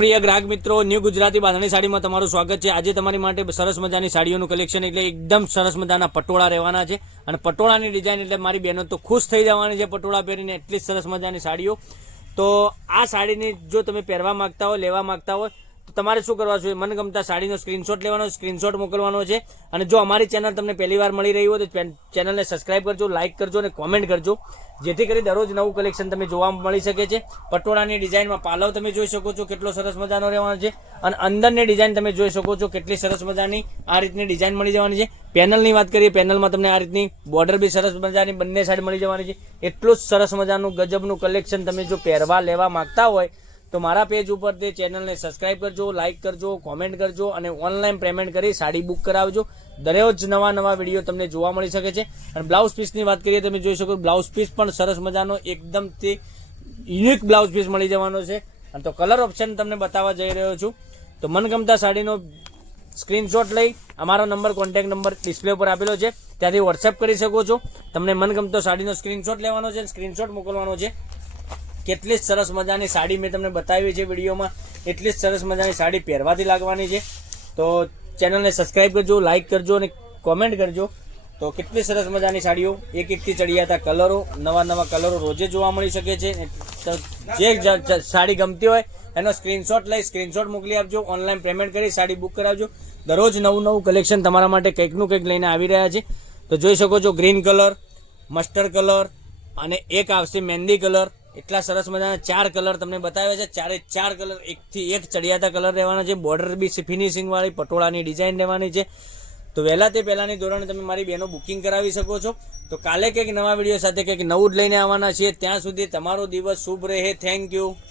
પ્રિય ગ્રાહક મિત્રો ન્યૂ ગુજરાતી બાંધણી સાડીમાં તમારું સ્વાગત છે. આજે તમારી માટે સરસ મજાની સાડીઓનું કલેક્શન એટલે એકદમ સરસ મજાના પટોળા રહેવાના છે. અને પટોળાની ડિઝાઇન એટલે મારી બહેનો તો ખુશ થઈ જવાની છે પટોળા પહેરીને, એટલી સરસ મજાની સાડીઓ. તો આ સાડીની જો તમે પહેરવા માંગતા હો, લેવા માંગતા હોય તો તમારે શું કરવા જોઈએ? મનગમતા સાડીનો સ્ક્રીનશોટ લેવાનો સ્ક્રીનશોટ મોકલવાનો છે. અને જો અમારી ચેનલ તમને પહેલી વાર મળી રહી હોય તો ચેનલને સબસ્ક્રાઇબ કરજો લાઇક કરજો અને કોમેન્ટ કરજો. જેથી કરી દરરોજ નવું કલેક્શન તમે જોવા મળી શકે છે. પટોળાની ડિઝાઇનમાં પાલવ તમે જોઈ શકો છો કેટલો સરસ મજાનો રહેવાનો છે. અને અંદરની ડિઝાઇન તમે જોઈ શકો છો કેટલી સરસ મજાની આ રીતની ડિઝાઇન મળી જવાની છે. પેનલની વાત કરીએ, પેનલમાં તમને આ રીતની બોર્ડર બી સરસ મજાની બંને સાઈડ મળી જવાની છે. એટલું જ સરસ મજાનું ગજબનું કલેક્શન તમે જો પહેરવા લેવા માંગતા હોય તો મારા પેજ ઉપર તે ચેનલને સબસ્ક્રાઇબ કરજો લાઇક કરજો કોમેન્ટ કરજો અને ઓનલાઈન પેમેન્ટ કરી સાડી બુક કરાવજો. દરરોજ નવા નવા વીડિયો તમને જોવા મળી શકે છે. અને બ્લાઉઝ પીસની વાત કરીએ તમે જોઈ શકો બ્લાઉઝ પીસ પણ સરસ મજાનો એકદમ તે યુનિક બ્લાઉઝ પીસ મળી જવાનો છે. અને તો કલર ઓપ્શન તમને બતાવવા જઈ રહ્યો છું. તો મનગમતા સાડીનો સ્ક્રીનશોટ લઈ અમારો નંબર કોન્ટેક્ટ નંબર ડિસ્પ્લે ઉપર આપેલો છે. ત્યાંથી વોટ્સએપ કરી શકો છો. તમને મનગમતો સાડીનો સ્ક્રીનશોટ લેવાનો છે સ્ક્રીનશોટ મોકલવાનો છે. કેટલી જ સરસ મજાની સાડી મેં તમને બતાવી છે વિડીયોમાં. એટલી જ સરસ મજાની સાડી પહેરવાથી લાગવાની છે. તો ચેનલને સબસ્ક્રાઈબ કરજો લાઇક કરજો અને કોમેન્ટ કરજો. તો કેટલી સરસ મજાની સાડીઓ. એક એકથી ચડિયાતા કલરો. નવા નવા કલરો રોજે જોવા મળી શકે છે. જે સાડી ગમતી હોય, એનો સ્ક્રીનશોટ લઈ સ્ક્રીનશોટ મોકલી આપજો. ઓનલાઈન પેમેન્ટ કરી, સાડી બુક કરાવજો. દરરોજ નવું નવું કલેક્શન તમારા માટે કંઈકનું કંઈક લઈને આવી રહ્યા છે. તો જોઈ શકો છો ગ્રીન કલર મસ્ટર્ડ કલર અને એક આવશે મહેંદી કલર એટલા સરસ મજાના ચાર કલર તમને બતાવ્યા છે. ચારે ચાર કલર, એકથી એક ચડિયાતા કલર રહેવાના છે. બોર્ડર બી ફિનિશિંગ વાળી, પટોળાની ડિઝાઇન રહેવાની છે. તો વહેલા તે પહેલાની ધોરણે તમે મારી બહેનો બુકિંગ કરાવી શકો છો. તો કાલે કંઈક નવા વીડિયો સાથે કંઈક નવું જ લઈને આવવાના છીએ. ત્યાં સુધી તમારો દિવસ શુભ રહે. Thank you